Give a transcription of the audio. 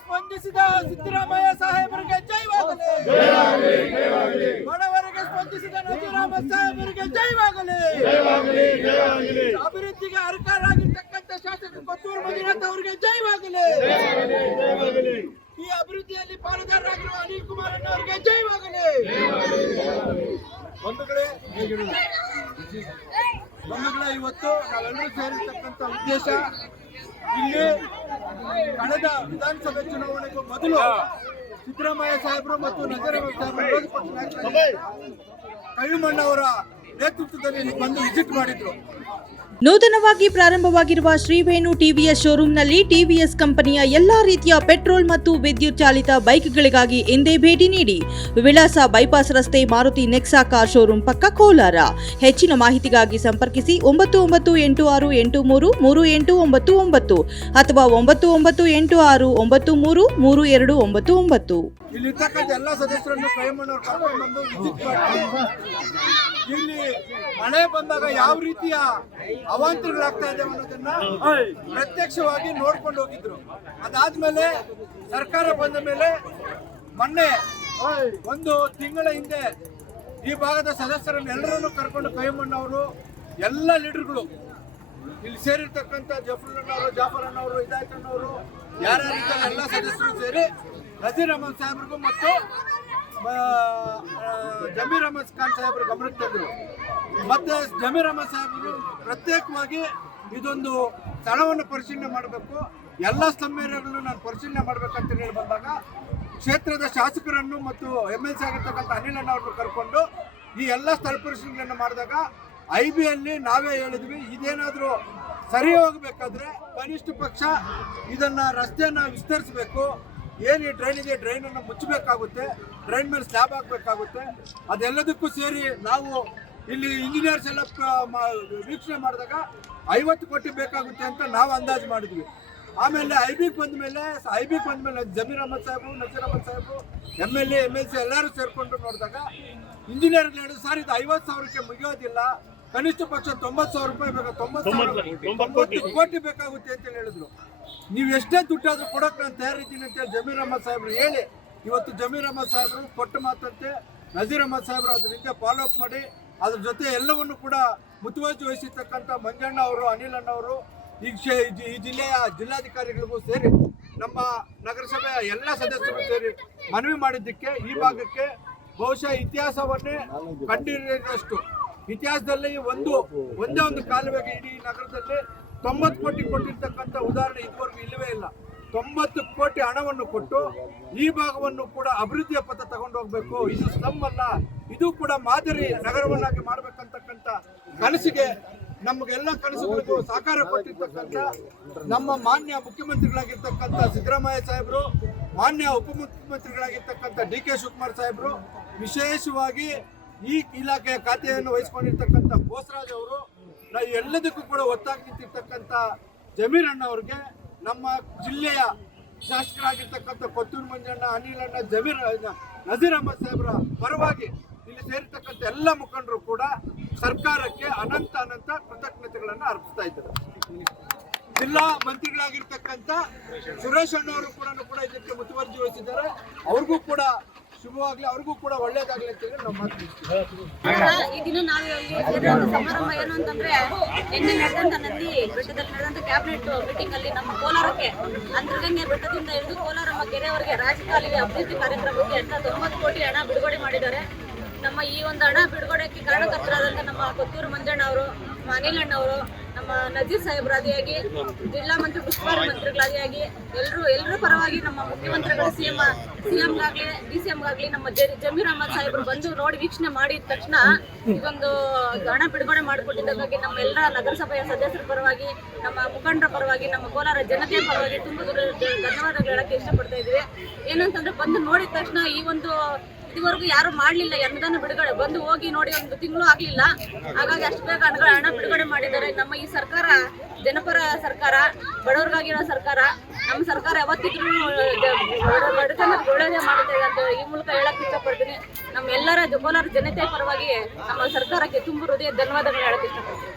ಸ್ಪಂದಿಸಿದ ಸಿದ್ದರಾಮಯ್ಯ ಸಾಹೇಬರಿಗೆ ಜೈವಾಗಲಿ ಬಡವರಿಗೆ ಸ್ಪಂದಿಸಿದ ನಜೀರಾಮ ಸಾಹೇಬರಿಗೆ ಜೈವಾಗಲಿ ಅಭಿವೃದ್ಧಿಗೆ ಅರ್ಹರಾಗಿರ್ತಕ್ಕಂಥ ಶಾಸಕ ಕೊತ್ತೂರು ಮಂಜುನಾಥ್ ಅವರಿಗೆ ಜೈವಾಗಲಿ ಈ ಅಭಿವೃದ್ಧಿಯಲ್ಲಿ ಪಾಲುದಾರರಾಗಿರುವ ಅನಿಲ್ ಕುಮಾರ್ ಅವರಿಗೆ ಜೈವಾಗಲಿ ಬಂಧುಗಳೇ ಬಂಧುಗಳೇ ಇವತ್ತು ನಾವೆಲ್ಲರೂ ಸೇರಿರ್ತಕ್ಕಂಥ ಉದ್ದೇಶ ಇಲ್ಲಿ ಕಳೆದ ವಿಧಾನಸಭೆ ಚುನಾವಣೆಗೂ ಮೊದಲು ಸಿದ್ದರಾಮಯ್ಯ ಸಾಹೇಬರು ಮತ್ತು ನಗರ ಸಾಹೇಬರು ವಿರೋಧ ಪಕ್ಷ ನೇತೃತ್ವದಲ್ಲಿ ಇಲ್ಲಿ ಬಂದು ವಿಸಿಟ್ ಮಾಡಿದ್ರು. ನೂತನವಾಗಿ ಪ್ರಾರಂಭವಾಗಿರುವ ಶ್ರೀವೇಣು ಟಿವಿಎಸ್ ಶೋರೂಮ್ನಲ್ಲಿ ಟಿವಿಎಸ್ ಕಂಪನಿಯ ಎಲ್ಲಾ ರೀತಿಯ ಪೆಟ್ರೋಲ್ ಮತ್ತು ವಿದ್ಯುತ್ ಚಾಲಿತ ಬೈಕ್ಗಳಿಗಾಗಿ ಎಂದೇ ಭೇಟಿ ನೀಡಿ ವಿಳಾಸ ಬೈಪಾಸ್ ರಸ್ತೆ ಮಾರುತಿ ನೆಕ್ಸಾ ಕಾರ್ ಶೋರೂಮ್ ಪಕ್ಕ ಕೋಲಾರ. ಹೆಚ್ಚಿನ ಮಾಹಿತಿಗಾಗಿ ಸಂಪರ್ಕಿಸಿ ಒಂಬತ್ತು ಒಂಬತ್ತು ಎಂಟು ಆರು ಎಂಟು ಮೂರು ಮೂರು ಎಂಟು ಒಂಬತ್ತು ಒಂಬತ್ತು ಅಥವಾ ಒಂಬತ್ತು ಒಂಬತ್ತು ಎಂಟು ಆರು ಒಂಬತ್ತು ಮೂರು ಮೂರು ಎರಡು ಒಂಬತ್ತು ಒಂಬತ್ತು. ಇಲ್ಲಿ ಮಳೆ ಬಂದಾಗ ಯಾವ ರೀತಿಯ ಅವಾಂತರಗಳಾಗ್ತಾ ಇದೆ ಅನ್ನೋದನ್ನ ಪ್ರತ್ಯಕ್ಷವಾಗಿ ನೋಡ್ಕೊಂಡು ಹೋಗಿದ್ರು. ಅದಾದ್ಮೇಲೆ ಸರ್ಕಾರ ಬಂದ ಮೇಲೆ ಮೊನ್ನೆ ಒಂದು ತಿಂಗಳ ಹಿಂದೆ ಈ ಭಾಗದ ಸದಸ್ಯರನ್ನು ಎಲ್ಲರನ್ನು ಕರ್ಕೊಂಡು ಕೈಮಣ್ಣವರು ಎಲ್ಲ ಲೀಡರ್ಗಳು, ಇಲ್ಲಿ ಸೇರಿರ್ತಕ್ಕಂಥ ಜಫರುಲ್ಲಣ್ಣವರು ಜಾಫರ್ ಅಣ್ಣವರು, ಹಿದಾಯತ್ ಅಣ್ಣವರು, ಯಾರ್ಯಾರಿದ್ದಾರೆ ಎಲ್ಲ ಸದಸ್ಯರು ಸೇರಿ ನಜೀರ್ ಅಹಮದ್ ಸಾಹೇಬ್ರಿಗೂ ಮತ್ತು ಜಮೀರ್ ಅಹಮದ್ ಖಾನ್ ಸಾಹೇಬ್ರ ಗಮನಕ್ಕೆ ತಂದರು. ಮತ್ತೆ ಜಮೀರ್ ಅಹಮದ್ ಸಾಹೇಬರು ಪ್ರತ್ಯೇಕವಾಗಿ ಇದೊಂದು ಸ್ಥಳವನ್ನು ಪರಿಶೀಲನೆ ಮಾಡಬೇಕು. ಎಲ್ಲ ಸಮ್ಮೇಳನಗಳನ್ನು ನಾನು ಪರಿಶೀಲನೆ ಮಾಡಬೇಕಂತ ಹೇಳಿ ಬಂದಾಗ ಕ್ಷೇತ್ರದ ಶಾಸಕರನ್ನು ಮತ್ತು ಎಂ ಎಲ್ ಸಿ ಆಗಿರ್ತಕ್ಕಂಥ ಅನಿಲ್ ಅಣ್ಣ ಅವ್ರನ್ನು ಕರ್ಕೊಂಡು ಈ ಎಲ್ಲ ಸ್ಥಳ ಪರಿಶೀಲನೆಯನ್ನು ಮಾಡಿದಾಗ ಐ ಬಿ ಅಲ್ಲಿ ನಾವೇ ಹೇಳಿದ್ವಿ, ಇದೇನಾದರೂ ಸರಿ ಹೋಗಬೇಕಾದ್ರೆ ಕನಿಷ್ಠ ಪಕ್ಷ ಇದನ್ನು ರಸ್ತೆಯನ್ನು ವಿಸ್ತರಿಸಬೇಕು. ಏನು ಈ ಡ್ರೈನ್ ಇದೆ ಡ್ರೈನನ್ನು ಮುಚ್ಚಬೇಕಾಗುತ್ತೆ ಡ್ರೈನ್ ಮೇಲೆ ಸ್ಲ್ಯಾಬ್ ಹಾಕಬೇಕಾಗುತ್ತೆ. ಅದೆಲ್ಲದಕ್ಕೂ ಸೇರಿ ನಾವು ಇಲ್ಲಿ ಇಂಜಿನಿಯರ್ಸ್ ಎಲ್ಲ ವೀಕ್ಷಣೆ ಮಾಡಿದಾಗ ಐವತ್ತು ಕೋಟಿ ಬೇಕಾಗುತ್ತೆ ಅಂತ ನಾವು ಅಂದಾಜು ಮಾಡಿದ್ವಿ. ಆಮೇಲೆ ಐ ಬಿಗೆ ಬಂದ ಮೇಲೆ ಐ ಬಿಗೆ ಬಂದ ಮೇಲೆ Zameer Ahmed Saheb Nazeer Ahmed Saheb M L A M L C ಎಲ್ಲರೂ ಸೇರಿಕೊಂಡು ನೋಡಿದಾಗ ಇಂಜಿನಿಯರ್ ಹೇಳಿದ್ರು ಸರ್ ಇದು ಐವತ್ತು ಸಾವಿರಕ್ಕೆ ಮುಗಿಯೋದಿಲ್ಲ. ಕನಿಷ್ಠ ಪಕ್ಷ ತೊಂಬತ್ತು ಸಾವಿರ ರೂಪಾಯಿ ಬೇಕು ತೊಂಬತ್ತು ಸಾವಿರ ತೊಂಬತ್ತು ಕೋಟಿ. ಬೇಕಾಗುತ್ತೆ ಅಂತ ಹೇಳಿದ್ರು. ನೀವು ಎಷ್ಟೇ ದುಡ್ಡಾದ್ರೂ ಕೊಡಕ್ಕೆ ನಾನು ತಯಾರಿದ್ದೀನಿ ಅಂತ ಹೇಳಿ ಜಮೀರ್ ಅಹಮದ್ ಸಾಹೇಬ್ರು ಹೇಳಿ ಇವತ್ತು ಜಮೀರ್ ಅಹಮದ್ ಸಾಹೇಬ್ರು ಕೊಟ್ಟು ಮಾತಂತೆ ನಜೀರ್ ಅಹಮದ್ ಸಾಹೇಬ್ರು ಅದರಿಂದ ಹಿಂದೆ ಫಾಲೋ ಅಪ್ ಮಾಡಿ ಅದ್ರ ಜೊತೆ ಎಲ್ಲವನ್ನು ಕೂಡ ಮುತುವರ್ಜಿ ವಹಿಸಿರ್ತಕ್ಕಂಥ ಮಂಜಣ್ಣ ಅವರು, ಅನಿಲ್ ಅವರು, ಈ ಈ ಜಿಲ್ಲೆಯ ಜಿಲ್ಲಾಧಿಕಾರಿಗಳಿಗೂ ಸೇರಿ ನಮ್ಮ ನಗರಸಭೆಯ ಎಲ್ಲ ಸದಸ್ಯರು ಸೇರಿ ಮನವಿ ಮಾಡಿದ್ದಕ್ಕೆ ಈ ಭಾಗಕ್ಕೆ ಬಹುಶಃ ಇತಿಹಾಸವನ್ನೇ ಕಂಡಿರಷ್ಟು ಇತಿಹಾಸದಲ್ಲಿ ಒಂದು, ಒಂದೇ ಒಂದು ಕಾಲುವೆಗೆ ಇಡೀ ನಗರದಲ್ಲಿ ತೊಂಬತ್ತು ಕೋಟಿ ಕೊಟ್ಟಿರ್ತಕ್ಕಂಥ ಉದಾಹರಣೆ ಇದುವರೆಗೂ ಇಲ್ಲವೇ ಇಲ್ಲ. ತೊಂಬತ್ತು ಕೋಟಿ ಹಣವನ್ನು ಕೊಟ್ಟು ಈ ಭಾಗವನ್ನು ಕೂಡ ಅಭಿವೃದ್ಧಿಯ ಪಥ ತಗೊಂಡು ಹೋಗ್ಬೇಕು. ಇದು ಸ್ಲಮ್ ಅಲ್ಲ ಇದು ಕೂಡ ಮಾದರಿ ನಗರವನ್ನಾಗಿ ಮಾಡಬೇಕಂತಕ್ಕಂಥ ಕನಸಿಗೆ ನಮಗೆಲ್ಲ ಕನಸುಗಳಿಗೂ ಸಹಕಾರ ಕೊಟ್ಟಿರ್ತಕ್ಕಂಥ ನಮ್ಮ ಮಾನ್ಯ ಮುಖ್ಯಮಂತ್ರಿಗಳಾಗಿರ್ತಕ್ಕಂಥ ಸಿದ್ದರಾಮಯ್ಯ ಸಾಹೇಬರು, ಮಾನ್ಯ ಉಪಮುಖ್ಯಮಂತ್ರಿಗಳಾಗಿರ್ತಕ್ಕಂಥ ಡಿ ಕೆ ಶಿವಕುಮಾರ್ ಸಾಹೇಬರು, ವಿಶೇಷವಾಗಿ ಈ ಇಲಾಖೆಯ ಖಾತೆಯನ್ನು ವಹಿಸಿಕೊಂಡಿರ್ತಕ್ಕಂಥ ಬೋಸರಾಜ್ ಅವರು ನಾವು ಎಲ್ಲದಕ್ಕೂ ಕೂಡ ಒತ್ತಾಗಿ ನಿಂತಿರ್ತಕ್ಕಂಥ ಜಮೀರಣ್ಣ ಅವ್ರಿಗೆ ನಮ್ಮ ಜಿಲ್ಲೆಯ ಶಾಸಕರಾಗಿರ್ತಕ್ಕಂಥ ಕೊತ್ತೂರು ಮಂಜಣ್ಣ ಅನಿಲಣ್ಣ ಜಮೀರ್ ನಜೀರ್ ಅಹಮದ್ ಸಾಹೇಬ್ರ ಪರವಾಗಿ ಇಲ್ಲಿ ಸೇರಿರ್ತಕ್ಕಂಥ ಎಲ್ಲ ಮುಖಂಡರು ಕೂಡ ಸರ್ಕಾರಕ್ಕೆ ಅನಂತ ಅನಂತ ಕೃತಜ್ಞತೆಗಳನ್ನು ಅರ್ಪಿಸ್ತಾ ಇದ್ದಾರೆ. ಜಿಲ್ಲಾ ಮಂತ್ರಿಗಳಾಗಿರ್ತಕ್ಕಂಥ ಸುರೇಶ್ ಅಣ್ಣವರು ಕೂಡ ಕೂಡ ಇದಕ್ಕೆ ಮುತುವರ್ಜಿ ವಹಿಸಿದ್ದಾರೆ. ಅವ್ರಿಗೂ ಕೂಡ ಶುಭವಾಗ್ಲಿ ಅವ್ರಿಗೂ ಕೂಡ ಒಳ್ಳೇದಾಗ್ಲಿ ಅಂತ ಹೇಳಿ ನಮ್ಮ ಮಾತು. ಈ ದಿನ ನಾವು ಸಮಾರಂಭ ಏನು ಅಂತಂದ್ರೆ ನಿನ್ನೆ ನಡೆದಂತ ನಂದಿ ಬೆಟ್ಟದಲ್ಲಿ ನಡೆದಂತ ಕ್ಯಾಬಿನೆಟ್ ಮೀಟಿಂಗ್ ಅಲ್ಲಿ ನಮ್ಮ ಕೋಲಾರಕ್ಕೆ ಅಂತರ್ಗಂಗೆ ಬೆಟ್ಟದಿಂದ ಹಿಡಿದು ಕೋಲಾರಮ್ಮ ಕೆರೆ ಅವರಿಗೆ ರಾಜಕಾಲಿಗೆ ಅಭಿವೃದ್ಧಿ ಕಾರ್ಯಕ್ರಮಕ್ಕೆ ಅಂತ ತೊಂಬತ್ತು ಕೋಟಿ ಹಣ ಬಿಡುಗಡೆ ಮಾಡಿದ್ದಾರೆ ನಮ್ಮ ಈ ಒಂದು ಹಣ ಬಿಡುಗಡೆಗೆ ಕಾರಣಕರ್ತರಾದಂತ ನಮ್ಮ ಕೊತ್ತೂರು ಮಂಜಣ್ಣ ಅವರು ನಮ್ಮ ಅನಿಲ್ ಅಣ್ಣ ಅವರು ನಮ್ಮ ನಜೀರ್ ಸಾಹೇಬ್ರಾದಿಯಾಗಿ, ಜಿಲ್ಲಾ ಮಂತ್ರಿ ಉಸ್ತುವಾರಿ ಮಂತ್ರಿಗಳಾದಿಯಾಗಿ ಎಲ್ಲರೂ ಎಲ್ಲರೂ ಪರವಾಗಿ ನಮ್ಮ ಮುಖ್ಯಮಂತ್ರಿಗಳು ಸಿಎಂ ಸಿಎಂಗಾಗ್ಲಿ, ಡಿ ಸಿ ಎಂಗಾಗಲಿ ನಮ್ಮ ಜಮೀರ್ ಅಹಮದ್ ಸಾಹೇಬರು ಬಂದು ನೋಡಿ ವೀಕ್ಷಣೆ ಮಾಡಿದ ತಕ್ಷಣ ಇದೊಂದು ಹಣ ಬಿಡುಗಡೆ ಮಾಡಿಕೊಟ್ಟಿದ್ದಕ್ಕಾಗಿ ನಮ್ಮ ಎಲ್ಲ ನಗರಸಭೆಯ ಸದಸ್ಯರ ಪರವಾಗಿ, ನಮ್ಮ ಮುಖಂಡರ ಪರವಾಗಿ, ನಮ್ಮ ಕೋಲಾರ ಜನತೆಯ ಪರವಾಗಿ ತುಂಬ ಧನ್ಯವಾದಗಳು ಹೇಳಕ್ಕೆ ಇಷ್ಟಪಡ್ತಾ ಇದ್ದೀವಿ. ಏನಂತಂದ್ರೆ ಬಂದು ನೋಡಿದ ತಕ್ಷಣ ಈ ಒಂದು ಇದುವರೆಗೂ ಯಾರು ಮಾಡ್ಲಿಲ್ಲ ಅನುದಾನ ಬಿಡುಗಡೆ ಬಂದು ಹೋಗಿ ನೋಡಿ ಒಂದು ತಿಂಗಳು ಆಗ್ಲಿಲ್ಲ. ಹಾಗಾಗಿ ಅಷ್ಟು ಬೇಗ ಹಣ ಹಣ ಬಿಡುಗಡೆ ಮಾಡಿದ್ದಾರೆ. ನಮ್ಮ ಈ ಸರ್ಕಾರ, ಜನಪರ ಸರ್ಕಾರ, ಬಡವರಿಗಾಗಿರೋ ಸರ್ಕಾರ, ನಮ್ಮ ಸರ್ಕಾರ ಯಾವತ್ತಿದ್ರು ಬಡತನ ಒಳ್ಳೆಯದೇ ಮಾಡುತ್ತೆ ಅಂತ ಈ ಮೂಲಕ ಹೇಳಕ್ ಇಷ್ಟಪಡ್ತೀನಿ. ನಮ್ಮ ಎಲ್ಲರ ಕೋಲಾರ ಜನತೆ ಪರವಾಗಿ ನಮ್ಮ ಸರ್ಕಾರಕ್ಕೆ ತುಂಬ ಹೃದಯ ಧನ್ಯವಾದಗಳು ಹೇಳಕ್ ಇಷ್ಟಪಡ್ತೀನಿ.